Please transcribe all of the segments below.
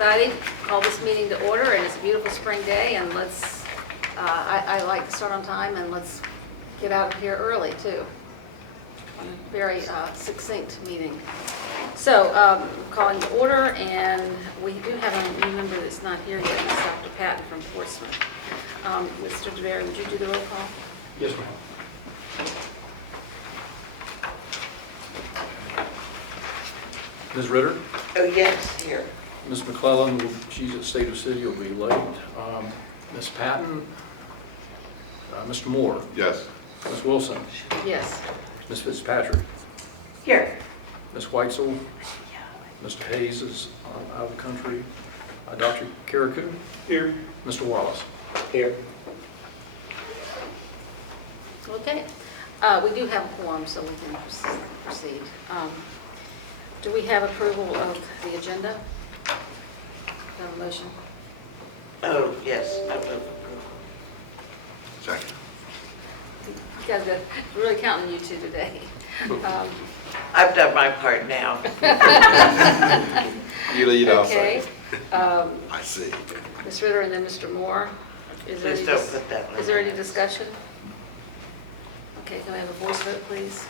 Society, call this meeting to order, and it's a beautiful spring day, and let's, I like to start on time, and let's get out of here early, too. A very succinct meeting. So, calling to order, and we do have a new member that's not here yet, it's Dr. Patton from Portsmouth. Mr. DeVere, would you do the roll call? Yes, ma'am. Ms. Ritter? Oh, yes, here. Ms. McClellan, she's at State of City, will be late. Ms. Patton? Mr. Moore? Yes. Ms. Wilson? Yes. Ms. Fitzpatrick? Here. Ms. Weitzel? Mr. Hayes is out of the country. Dr. Carrico? Here. Mr. Wallace? Here. Okay. We do have a quorum, so we can proceed. Do we have approval of the agenda? Have a motion? Oh, yes. Second. You guys got, we're really counting on you two today. I've done my part now. You lead off. Okay. I see. Ms. Ritter and then Mr. Moore. Is there Please any don't put that one. Is there any discussion? Okay, can I have a voice vote, please?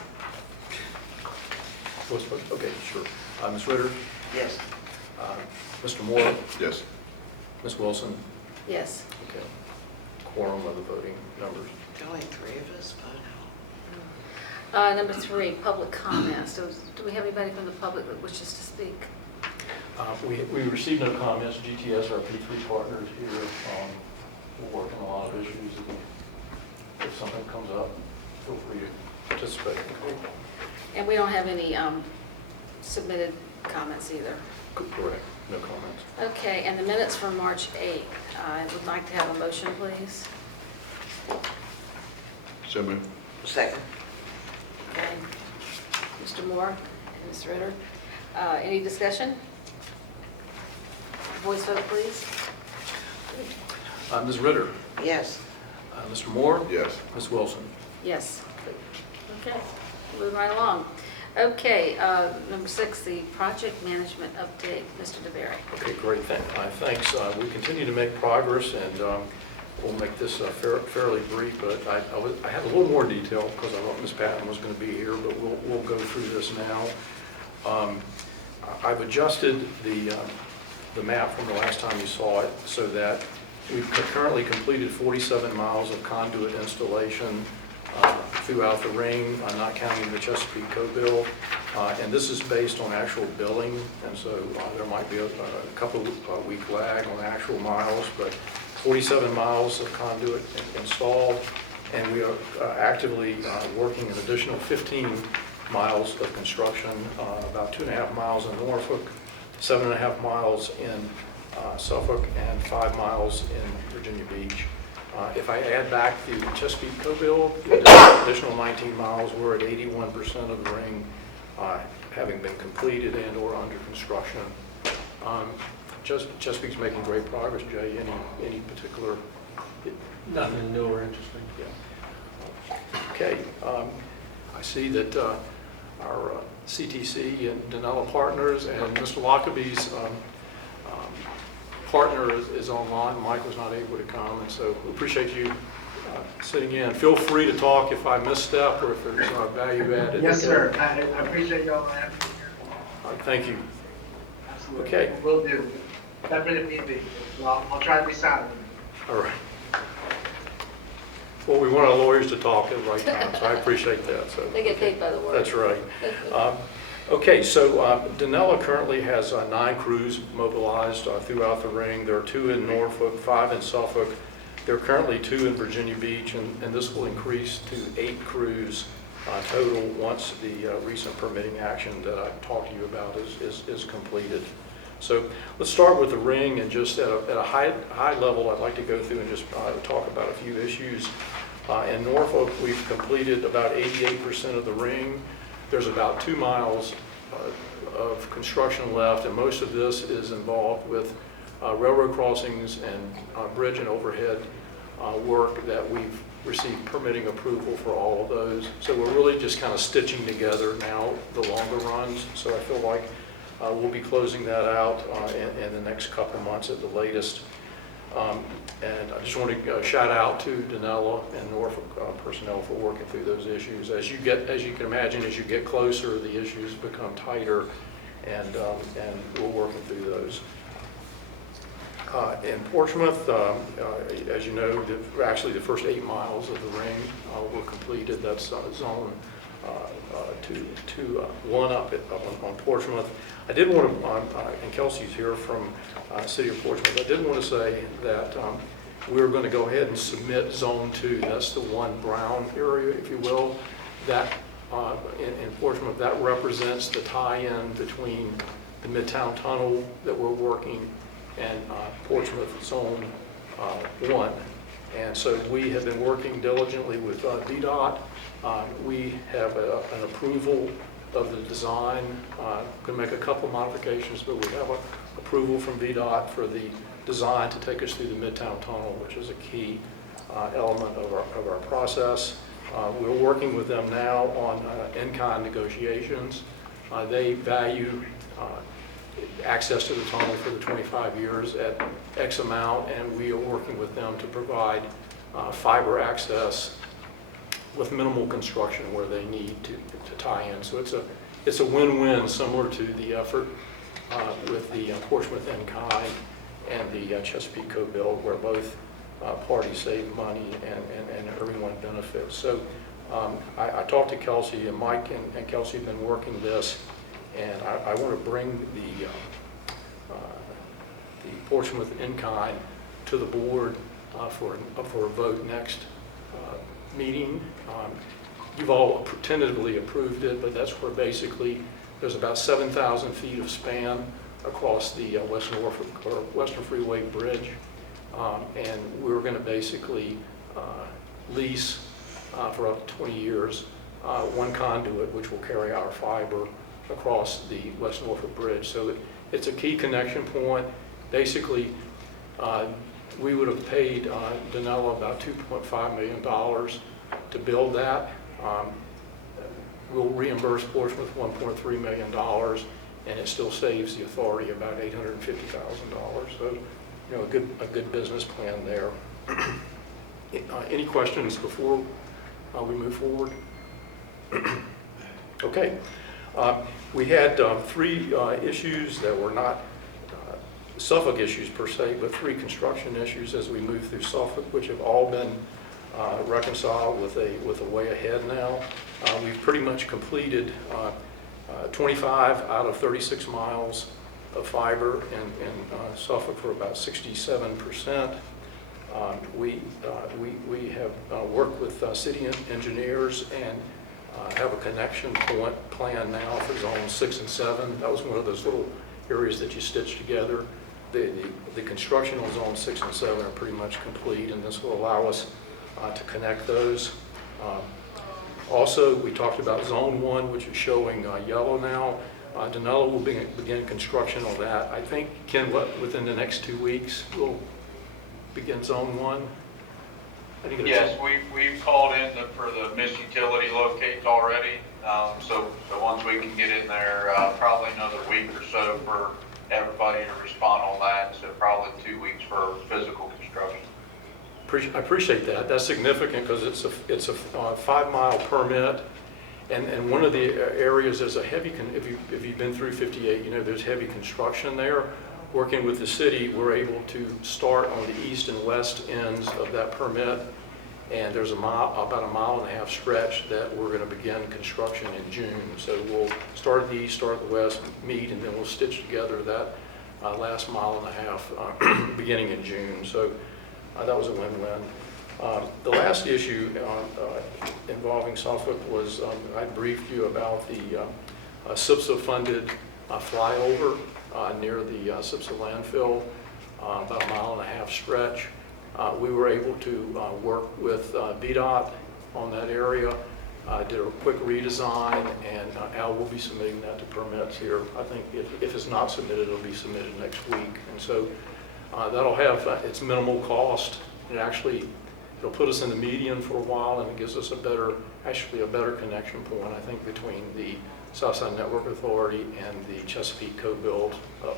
Okay, sure. Ms. Ritter? Yes. Mr. Moore? Yes. Ms. Wilson? Yes. Okay. Quorum of the voting members. Only three of us vote. Number 3, public comments. So, do we have anybody from the public that wishes to speak? We received no comments. GTS, our P3 partners here, we're working on a lot of issues. If something comes up, feel free to participate. And we don't have any submitted comments either. Correct. No comments. Okay, and the minutes from March 8th. I would like to have a motion, please. So moved. Second. Okay. Mr. Moore and Ms. Ritter. Any discussion? Voice vote, please. Ms. Ritter? Yes. Mr. Moore? Yes. Ms. Wilson? Yes. Okay, moving right along. Okay, number 6, the project management update. Mr. DeVere. Okay, great. Thanks. We continue to make progress, and we'll make this fairly brief, but I had a little more detail because I thought Ms. Patton was going to be here, but we'll go through this now. I've adjusted the map from the last time you saw it so that we've currently completed 47 miles of conduit installation throughout the ring, not counting the Chesapeake co-bill, and this is based on actual billing, and so there might be a couple of week lag on actual miles, but 47 miles of conduit installed, and we are actively working an additional 15 miles of construction, about 2.5 miles in Norfolk, 7.5 miles in Suffolk, and 5 miles in Virginia Beach. If I add back the Chesapeake co-bill, the additional 19 miles, we're at 81% of the ring having been completed and or under construction. Chesapeake's making great progress, Jay. Any particular? Nothing new or interesting. Yeah. Okay. I see that our CTC and Danella partners and Mr. Lockaby's partner is online. Mike was not able to come, and so we appreciate you sitting in. Feel free to talk if I misstep or if there's value added. Yes, sir. I appreciate y'all having me here. All right, thank you. Absolutely. Okay. Will do. Definitely if need be. Well, I'll try to be silent. All right. Well, we want our lawyers to talk at the right time, so I appreciate that. So They get paid by the word. that's right. Okay, so Danella currently has 9 crews mobilized throughout the ring. There are 2 in Norfolk, 5 in Suffolk. There are currently 2 in Virginia Beach, and this will increase to 8 crews total once the recent permitting action that I talked to you about is completed. So let's start with the ring, and just at a high level, I'd like to go through and just talk about a few issues. In Norfolk, we've completed about 88% of the ring. There's about 2 miles of construction left, and most of this is involved with railroad crossings and bridge and overhead work that we've received permitting approval for all of those. So we're really just kind of stitching together now the longer runs. So I feel like We'll be closing that out in the next couple of months at the latest. And I just want to shout out to Danella and Norfolk personnel for working through those issues. As you can imagine, as you get closer, the issues become tighter, and we're working through those. In Portsmouth, as you know, actually the first 8 miles of the ring were completed. That's zone 1 up on Portsmouth. I did want to, and Kelsey's here from City of Portsmouth, I did want to say that we're going to go ahead and submit Zone 2. That's the one brown area, if you will. That in Portsmouth, that represents the tie-in between the Midtown Tunnel that we're working and Portsmouth Zone 1. And so we have been working diligently with VDOT. We have an approval of the design. Going to make a couple modifications, but we have an approval from VDOT for the design to take us through the Midtown Tunnel, which is a key element of our process. We're working with them now on in-kind negotiations. They value access to the tunnel for the 25 years at X amount, and we are working with them to provide fiber access with minimal construction where they need to tie in. So it's a win-win, similar to the effort with the Portsmouth in-kind and the Chesapeake co-build, where both parties save money and everyone benefits. So I talked to Kelsey, and Mike and Kelsey have been working this, and I want to bring the Portsmouth in-kind to the board for a vote next meeting. You've all tentatively approved it, but that's where basically there's about 7,000 feet of span across the Western Freeway Bridge, and we're going to basically lease for up to 20 years one conduit which will carry our fiber across the West Norfolk Bridge. So it's a key connection point. Basically, we would have paid Danella about $2.5 million to build that. We'll reimburse Portsmouth $1.3 million, and it still saves the authority about $850,000. So, you know, a good business plan there. Any questions before we move forward? Okay. We had 3 issues that were not Suffolk issues per se, but 3 construction issues as we move through Suffolk, which have all been reconciled with a way ahead now. We've pretty much completed 25 out of 36 miles of fiber in Suffolk for about 67%. We have worked with city engineers and have a connection point plan now for zone 6 and 7. That was one of those little areas that you stitch together. The construction on zone 6 and 7 are pretty much complete, and this will allow us to connect those. Also, we talked about zone 1, which is showing yellow now. Danella will begin construction on that. I think, Ken, within the next 2 weeks, we'll begin zone 1. Yes, we've called in for the missed utility locates already. So once we can get in there, probably another week or so for everybody to respond on that. So probably 2 weeks for physical construction. I appreciate that. That's significant because it's a 5-mile permit, and one of the areas there's a heavy. If you've been through 58, you know there's heavy construction there. Working with the city, we're able to start on the east and west ends of that permit, and there's about a 1.5 mile stretch that we're going to begin construction in June. So we'll start at the east, start at the west, meet, and then we'll stitch together that last 1.5 miles beginning in June. So that was a win-win. The last issue involving Suffolk was I briefed you about the SIPSA-funded flyover near the SIPSA landfill, about a 1.5 mile stretch. We were able to work with VDOT on that area, did a quick redesign, and Al will be submitting that to permits here. I think if it's not submitted, it'll be submitted next week. And so that'll have its minimal cost. It'll put us in the median for a while, and it gives us a better connection point, I think, between the Southside Network Authority and the Chesapeake co-build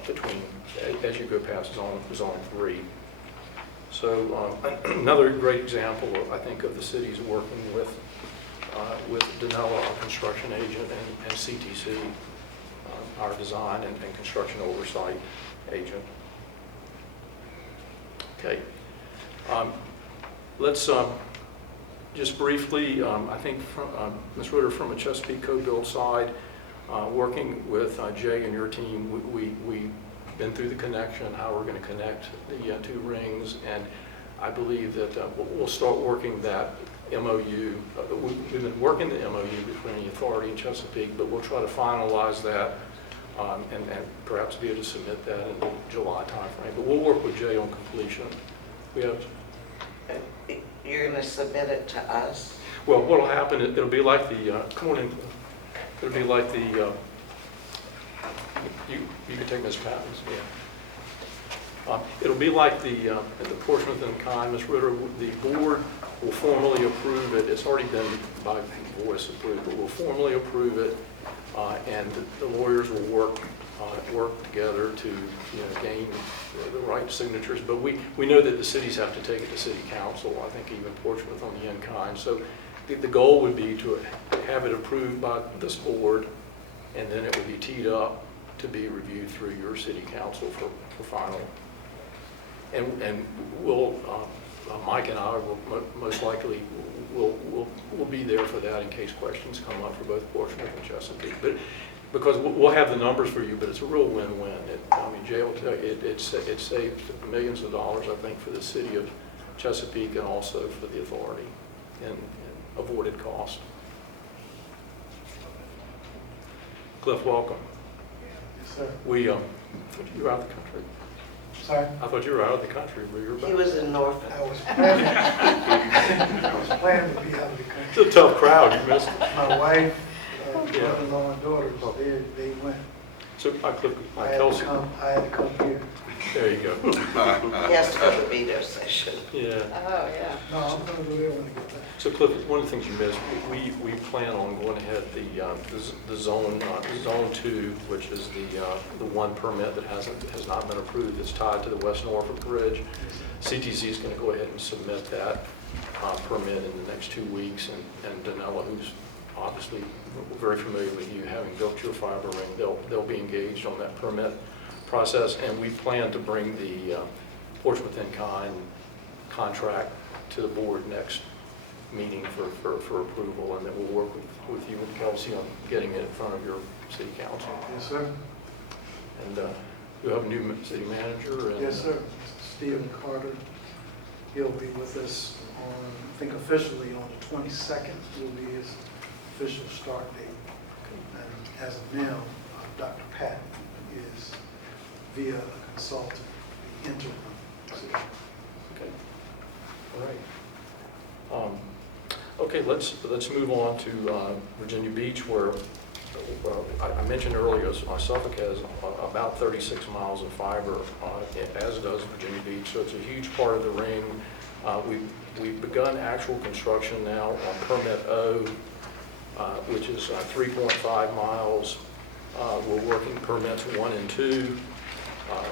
between, as you go past Zone 3. So another great example, I think, of the cities working with Danella, our construction agent, and CTC, our design and construction oversight agent. Okay. Let's just briefly, I think Ms. Ritter from the Chesapeake co-build side, working with Jay and your team, we've been through the connection, how we're going to connect the two rings, and I believe that we'll start working that MOU. We've been working the MOU between the authority and Chesapeake, but we'll try to finalize that and perhaps be able to submit that in the July timeframe. But we'll work with Jay on completion. We have. You're going to submit it to us? Well, what'll happen? It'll be like the. Come on in. It'll be like the. You can take Ms. Patton's. Yeah. It'll be like the Portsmouth and Kind, Ms. Ritter. The board will formally approve it. It's already been by voice approved, but we'll formally approve it, and the lawyers will work together to gain the right signatures. But we know that the cities have to take it to City Council. I think even Portsmouth on the in-kind. So the goal would be to have it approved by this board, and then it would be teed up to be reviewed through your City Council for final. And we'll, Mike and I will most likely will be there for that in case questions come up for both Portsmouth and Chesapeake. But because we'll have the numbers for you, but it's a real win-win. I mean, Jay will tell you, it saved millions of dollars, I think, for the city of Chesapeake and also for the authority and avoided cost. Cliff, welcome. Yes, sir. We thought you were out of the country. Sorry? I thought you were out of the country. But you're back. He was in Norfolk. I was planning to be out of the country. It's a tough crowd. You missed it. My wife, Yeah. brother-in-law, and daughters, they went. So Cliff, I had to come here. there you go. He has to go to the veto session. Yeah. Oh, yeah. No, I'm gonna go there when I get back. So Cliff, one of the things you missed, we plan on going ahead, the zone 2, which is the one permit that has not been approved, that's tied to the West Norfolk Bridge. CTC is going to go ahead and submit that permit in the next 2 weeks, and Danella, who's obviously very familiar with you, having built your fiber ring, they'll be engaged on that permit process, and we plan to bring the Portsmouth in-kind contract to the board next meeting for approval, and then we'll work with you and Kelsey on getting it in front of your city council. Yes, sir. And you have a new city manager. And, Yes, sir. Mr. Stephen Carter. He'll be with us on, I think officially on the 22nd will be his official start date. And as of now, Dr. Patton is via a consultant, the interim. Okay. All right. Okay, let's move on to Virginia Beach, where I mentioned earlier, Suffolk has about 36 miles of fiber, as does Virginia Beach, so it's a huge part of the ring. We've begun actual construction now on Permit O, which is 3.5 miles. We're working permits 1 and 2,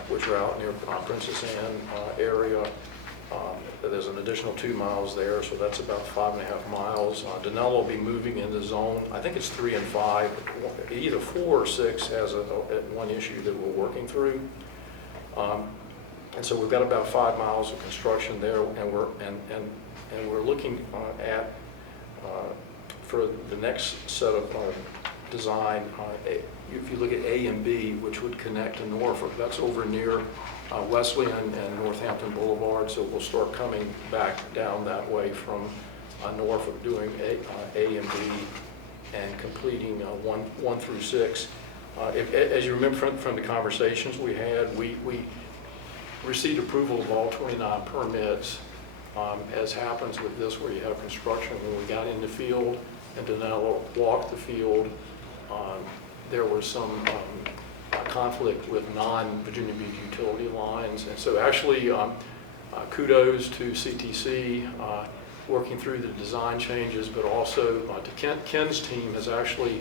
which are out near Princess Anne area. There's an additional 2 miles there, so that's about 5.5 miles. Danella will be moving into zone, I think it's 3 and 5, either 4 or 6 has one issue that we're working through. And so we've got about 5 miles of construction there, and we're looking at for the next set of design. If you look at A and B, which would connect to Norfolk, that's over near Wesleyan and Northampton Boulevard, so we'll start coming back down that way from Norfolk, doing A and B, and completing 1 through 6. As you remember from the conversations we had, we received approval of all 29 permits. As happens with this, where you have construction, when we got in the field and Danella walked the field, there was some conflict with non-Virginia Beach utility lines. And so actually, kudos to CTC working through the design changes, but also to Ken's team has actually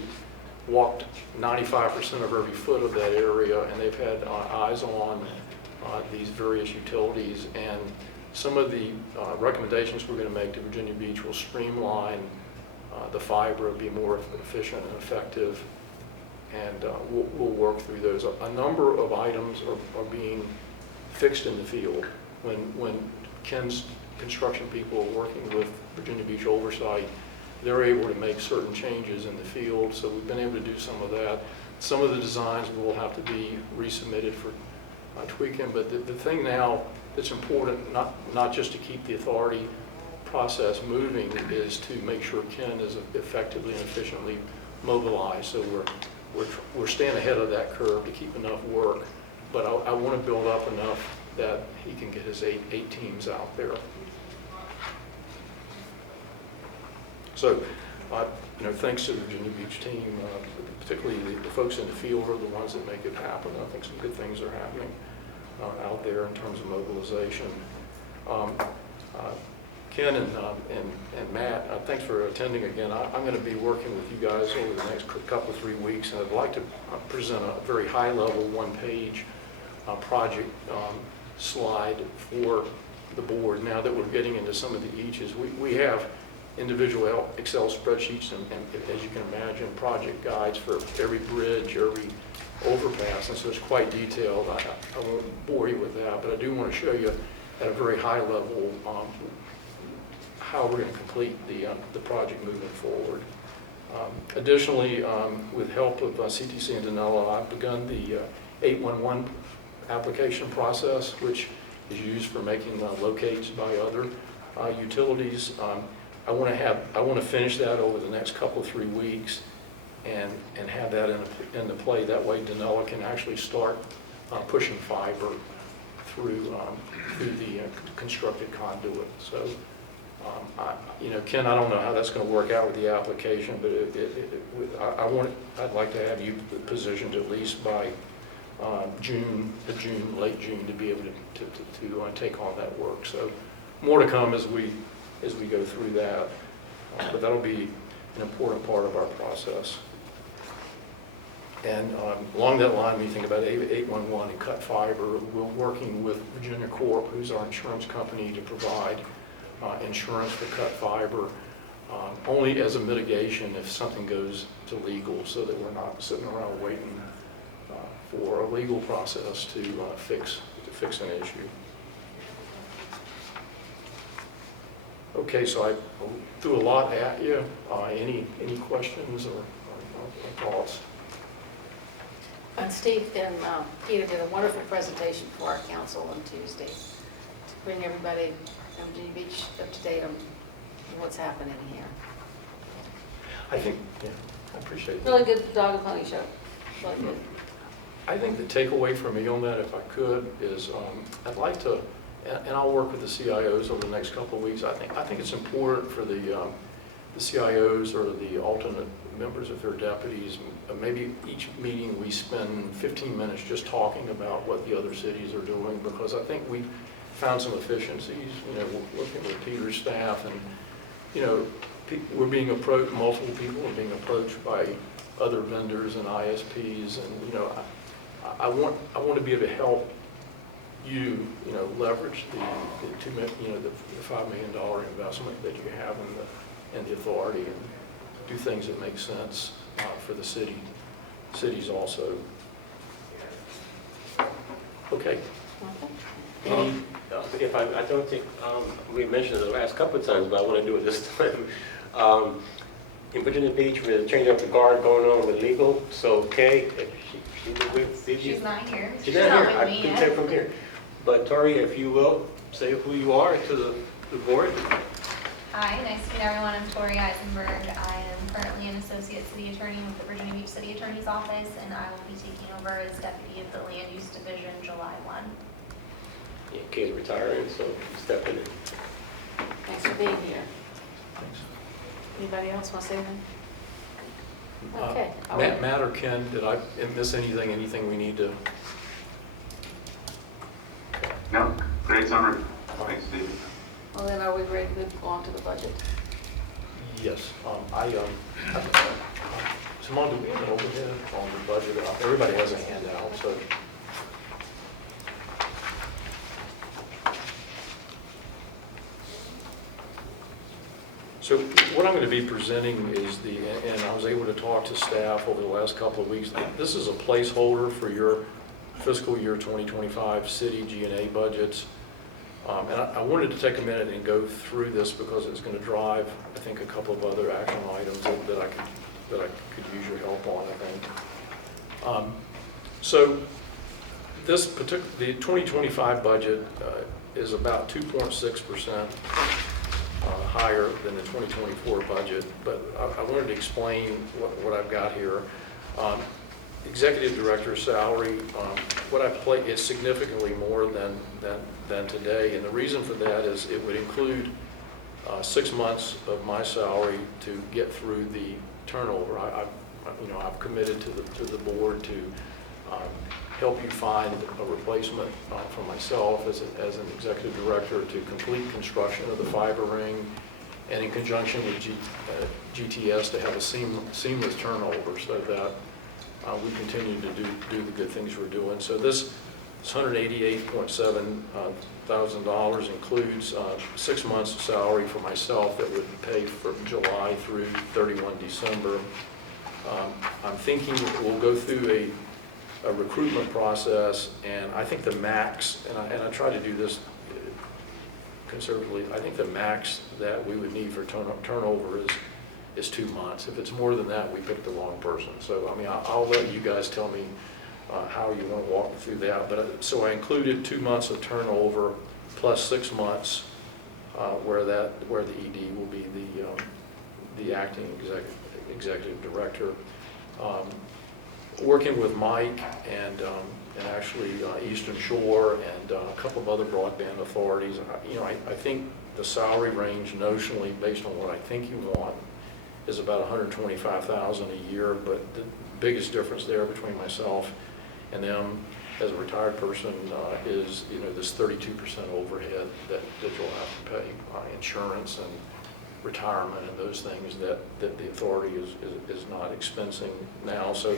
walked 95% of every foot of that area, and they've had eyes on these various utilities. And some of the recommendations we're going to make to Virginia Beach will streamline the fiber, be more efficient and effective, and we'll work through those. A number of items are being fixed in the field. When Ken's construction people are working with Virginia Beach Oversight, they're able to make certain changes in the field, so we've been able to do some of that. Some of the designs will have to be resubmitted for tweaking, but the thing now that's important, not just to keep the authority process moving, is to make sure Ken is effectively and efficiently mobilized. So we're staying ahead of that curve to keep enough work, but I want to build up enough that he can get his eight teams out there. So, thanks to the Virginia Beach team, particularly the folks in the field are the ones that make it happen. I think some good things are happening out there in terms of mobilization. Ken and Matt, thanks for attending again. I'm going to be working with you guys over the next couple, 3 weeks, and I'd like to present a very high-level, one-page project slide for the board. Now that we're getting into some of the eaches, we have individual Excel spreadsheets and, as you can imagine, project guides for every bridge, every overpass, and so it's quite detailed. I won't bore you with that, but I do want to show you at a very high level how we're going to complete the project moving forward. Additionally, with help of CTC and Danella, I've begun the 811 application process, which is used for making locates by other utilities. I want to finish that over the next couple, 3 weeks, and have that into play. That way, Danella can actually start pushing fiber through the constructed conduit. So, Ken, I don't know how that's going to work out with the application, but I'd like to have you positioned at least by late June, to be able to take on that work. So, more to come as we go through that, but that'll be an important part of our process. And along that line, when you think about 811 and cut fiber, we're working with Virginia Corp, who's our insurance company, to provide insurance for cut fiber, only as a mitigation if something goes to legal, so that we're not sitting around waiting for a legal process to fix an issue. Okay, so I threw a lot at you. Any questions or thoughts? And Steve and Peter did a wonderful presentation for our council on Tuesday to bring everybody in Virginia Beach up to date on what's happening here. I think, yeah, I appreciate that. Really good dog and pony show. Really good. I think the takeaway for me on that, if I could, is I'd like to, and I'll work with the CIOs over the next couple of weeks. I think it's important for the CIOs or the alternate members if they're deputies, maybe each meeting we spend 15 minutes just talking about what the other cities are doing, because I think we've found some efficiencies, working with Peter's staff, and, we're being approached, multiple people are being approached by other vendors and ISPs, and, I want to be able to help you, leverage the $5 million investment that you have in the authority, and do things that make sense for the cities also. Okay. If I don't think we mentioned it the last couple of times, but I want to do it this time. In Virginia Beach, with a change of the guard going on with legal, so Kay, She's not here. She's not here. with I me can yet. take from here. But Tori, if you will, say who you are to the board. Hi, nice to meet everyone. I'm Tori Eisenberg. I am currently an associate city attorney with the Virginia Beach City Attorney's Office, and I will be taking over as deputy of the Land Use Division July 1. Yeah, Kay's retiring, so stepping in. Thanks for being here. Anybody else want to say anything? Okay. Matt or Ken, did I miss anything we need to? No, great summary. Thanks, Steve. Well, then are we ready to go on to the budget? Yes. Simone, do we have an overhead on the budget? Everybody has a handout, so. So what I'm going to be presenting is and I was able to talk to staff over the last couple of weeks. This is a placeholder for your fiscal year 2025 city G&A budgets. And I wanted to take a minute and go through this because it's going to drive, I think, a couple of other action items that I could use your help on, I think. So this the 2025 budget is about 2.6% higher than the 2024 budget, but I wanted to explain what I've got here. Executive director salary, what I play is significantly more than today, and the reason for that is it would include 6 months of my salary to get through the turnover. I've committed to the board to help you find a replacement for myself as an executive director to complete construction of the fiber ring, and in conjunction with GTS to have a seamless turnover so that we continue to do the good things we're doing. So this $188.7 thousand includes 6 months of salary for myself that would pay from July through 31 December. I'm thinking we'll go through a recruitment process, and I think the max, and I try to do this conservatively, I think the max that we would need for turnover is 2 months. If it's more than that, we picked the wrong person. So, I mean, I'll let you guys tell me how you want to walk through that. But so I included 2 months of turnover plus 6 months where the ED will be the acting executive director. Working with Mike and actually Eastern Shore and a couple of other broadband authorities, I think the salary range notionally, based on what I think you want, is about $125,000 a year. But the biggest difference there between myself and them as a retired person is this 32% overhead that you'll have to pay, insurance and retirement and those things that the authority is not expensing now. So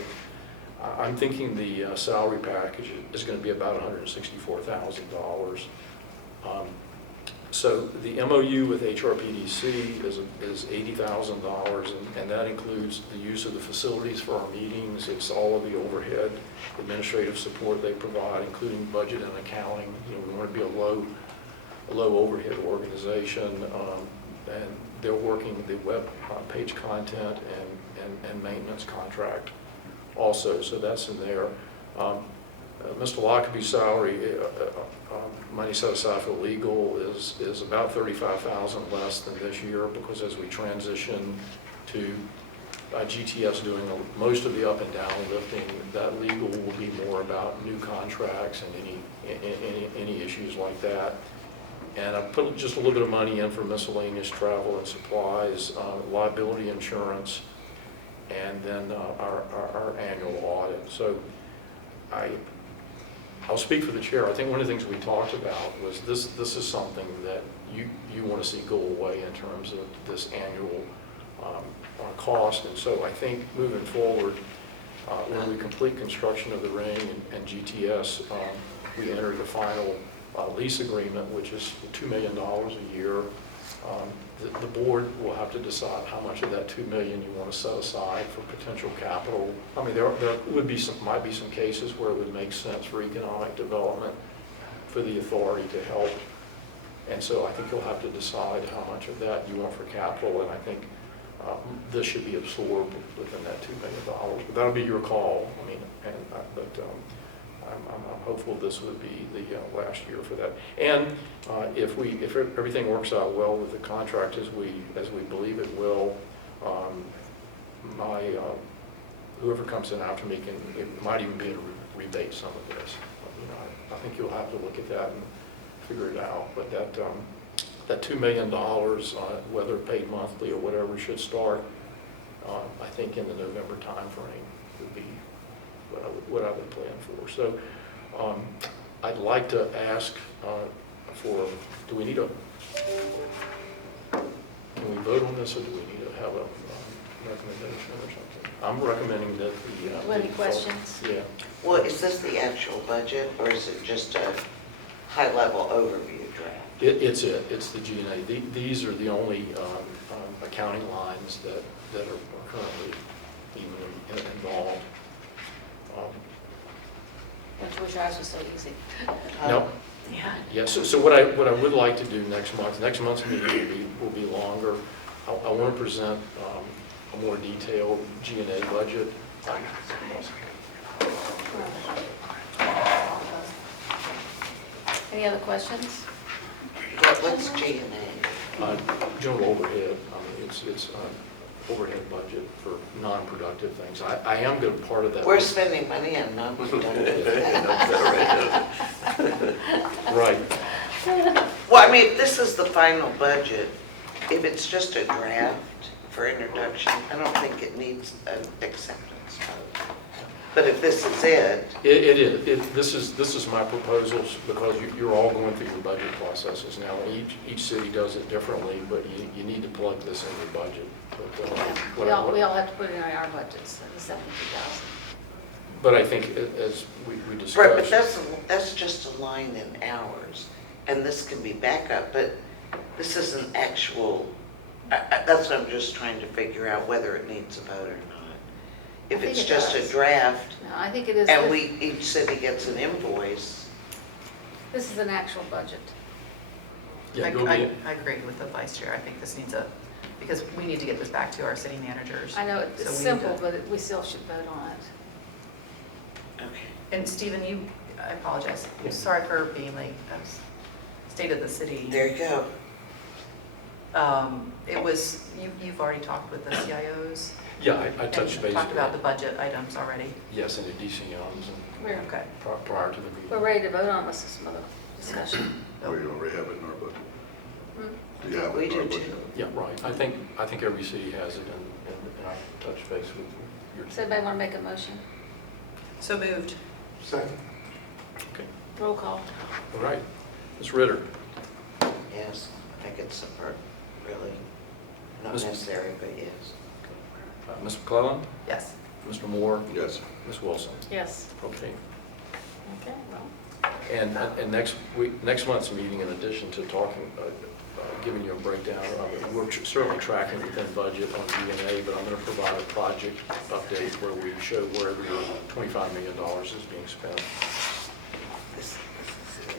I'm thinking the salary package is going to be about $164,000. So the MOU with HRPDC is $80,000, and that includes the use of the facilities for our meetings. It's all of the overhead administrative support they provide, including budget and accounting. We want to be a low overhead organization, and they're working the web page content and maintenance contract also, so that's in there. Mr. Lockaby's salary, money set aside for legal is about $35,000 less than this year, because as we transition to GTS doing most of the up and down lifting, that legal will be more about new contracts and any issues like that. And I put just a little bit of money in for miscellaneous travel and supplies, liability insurance, and then our annual audit. So I'll speak for the chair. I think one of the things we talked about was this is something that you want to see go away in terms of this annual cost. And so I think moving forward, when we complete construction of the ring and GTS, we enter the final lease agreement, which is $2 million a year. The board will have to decide how much of that $2 million you want to set aside for potential capital. I mean, there might be some cases where it would make sense for economic development for the authority to help. And so I think you'll have to decide how much of that you want for capital, and I think this should be absorbed within that $2 million. But that'll be your call. I mean, I'm hopeful this would be the last year for that. And if everything works out well with the contract as we believe it will, whoever comes in after me it might even be able to rebate some of this. I think you'll have to look at that and figure it out. But that $2 million, whether paid monthly or whatever, should start, I think, in the November timeframe would be what I would plan for. So I'd like to ask do we need can we vote on this, or do we need to have recommendation or something. I'm recommending that the. Any questions? Yeah. Well, is this the actual budget, or is it just a high-level overview draft? It's the G&A. These are the only accounting lines that are currently even involved. Which wish ours was so easy. No. Yeah. Yeah, so what I would like to do next month's meeting will be longer. I want to present a more detailed G&A budget. Any other questions? What's G&A? General overhead, I mean, it's overhead budget for non-productive things. I am going to part of that. We're spending money on non-productive. Right. Well, I mean, if this is the final budget, if it's just a draft for introduction, I don't think it needs an acceptance vote. But if this is it, It is. This is my proposals because you're all going through your budget processes now. Each city does it differently, but you need to plug this in your budget. But, We all have to put it in our budgets, the 72,000. But I think as we right, but discussed. that's just a line in hours, and this can be backup, but this isn't actual, that's what I'm just trying to figure out, whether it needs a vote or not. If I think it's it just a does. draft, No, I think it is. and each city gets an invoice, This is an actual budget. Yeah, I you'll be- agree with the vice chair. I think this needs because we need to get this back to our city managers. I know it's So we need simple, to- but we still should vote on it. okay. And Stephen, I apologize. I'm sorry for being late. State of the city. There you go. It was, you've already talked with the CIOs. Yeah, I touched and base. talked about the budget items already. Yes, and the DCMs and We're, Okay. prior to the meeting. we're ready to vote on this, some other discussion. We already have it in our budget. Hmm? We have We it in our do budget. too. Yeah, right. I think every city has it, and I touched base with your. Does anybody want to make a motion? So moved. Second. Okay, Roll call. all right. Ms. Ritter. Yes, I could support, really, not Miss- necessary, but yes. Ms. McClellan. Yes. Mr. Moore. Yes. Ms. Wilson. Yes. Okay. Okay, well, And next month's meeting, in addition to talking, giving you a breakdown, we're certainly tracking within budget on G&A, but I'm going to provide a project update where we show where every $25 million is being spent.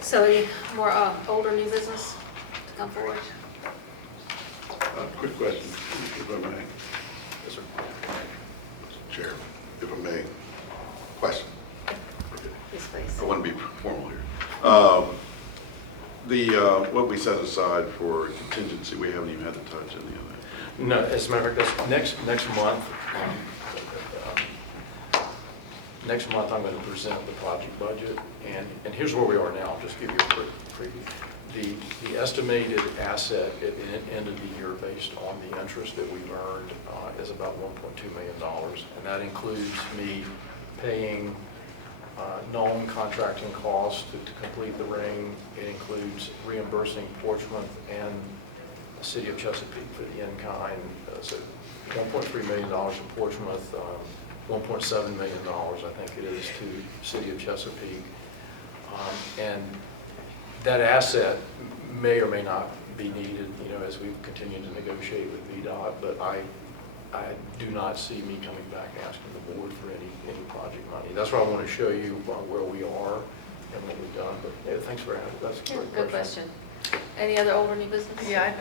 so any more older new business to come forward? Quick question, if I may. Yes, sir. Mr. Chair, if I may. Question. Yes, please. I want to be formal here. What we set aside for contingency, we haven't even had to touch any of that. No, as a matter of fact, next month, I'm going to present the project budget, and here's where we are now. I'll just give you a quick preview. The estimated asset at the end of the year, based on the interest that we've earned, is about $1.2 million, and that includes me paying known contracting costs to complete the ring. It includes reimbursing Portsmouth and the city of Chesapeake for the in-kind. So $1.3 million in Portsmouth, $1.7 million, I think it is, to city of Chesapeake. And that asset may or may not be needed, as we continue to negotiate with VDOT, but I do not see me coming back and asking the board for any project money. That's why I want to show you where we are and what we've done, but yeah, thanks for asking. That's a great Good question. Any other older new business? Yeah,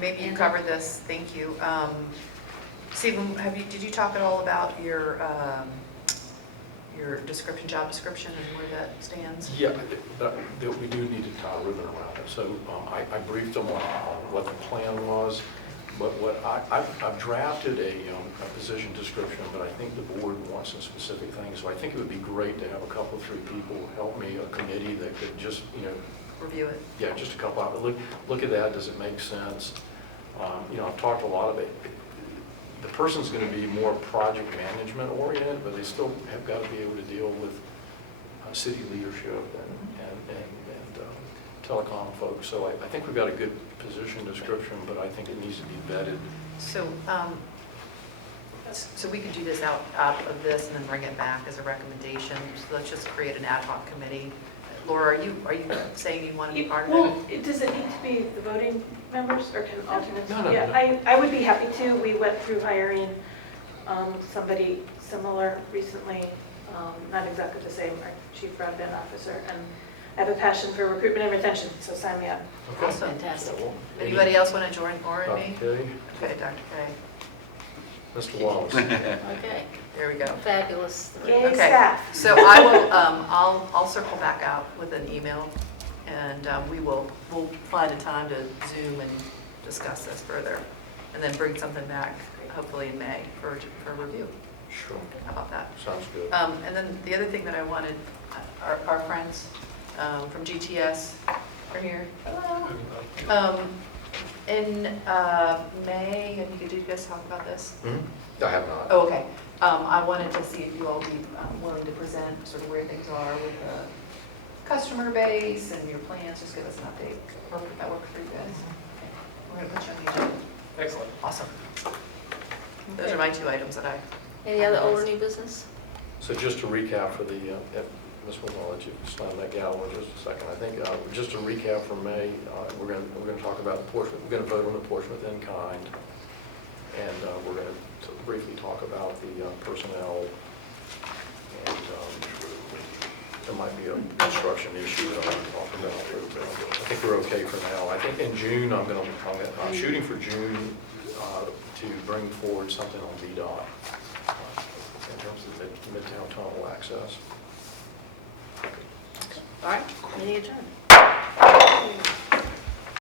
maybe you covered this. Thank you. Stephen, did you talk at all about your job description and where that stands? Yeah, we do need to tie a ribbon around it. So I briefed them on what the plan was, but I've drafted a position description, but I think the board wants some specific things. So I think it would be great to have a couple, 3 people help me, a committee that could just, Review it. yeah, just a couple of, look at that, does it make sense? I've talked a lot of it. The person's going to be more project management oriented, but they still have got to be able to deal with city leadership and telecom folks. So I think we've got a good position description, but I think it needs to be vetted. So So we could do this out of this and then bring it back as a recommendation. So let's just create an ad hoc committee. Laura, are you saying you want to be part of it? Well, does it need to be the voting members or can alternates? No. Yeah, I would be happy to. We went through hiring somebody similar recently, not exactly the same, our chief broadband officer, and I have a passion for recruitment and retention, so sign me up. Okay. Awesome. Fantastic. Anybody else want to join Laura and me? Okay. Okay, Dr. K. Mr. Wallace. Okay, There we go. fabulous. Yay, Okay. staff. So I will, I'll circle back out with an email, and we'll find a time to Zoom and discuss this further, and then bring something back, hopefully in May, for review. Sure. How about that? Sounds good. And then the other thing that I wanted, our friends from GTS are here. Hello. In May, and did you guys talk about this? I have not. Oh, okay. I wanted to see if you all would be willing to present sort of where things are with the customer base and your plans, just give us an update. That work for you guys? Okay. We're going to put you on the agenda. Excellent. Awesome. Those are my 2 items that I... Any other old or new business? So just to recap for the, Ms. Wood, I'll let you slam that gavel in just a second. I think, just to recap for May, we're going to talk about the portion, we're going to vote on the portion within kind. And we're going to briefly talk about the personnel. And there might be a construction issue that I want to talk about. But I think we're okay for now. I think in June, I'm shooting for June to bring forward something on VDOT in terms of the Midtown Tunnel access. All right, meeting adjourned.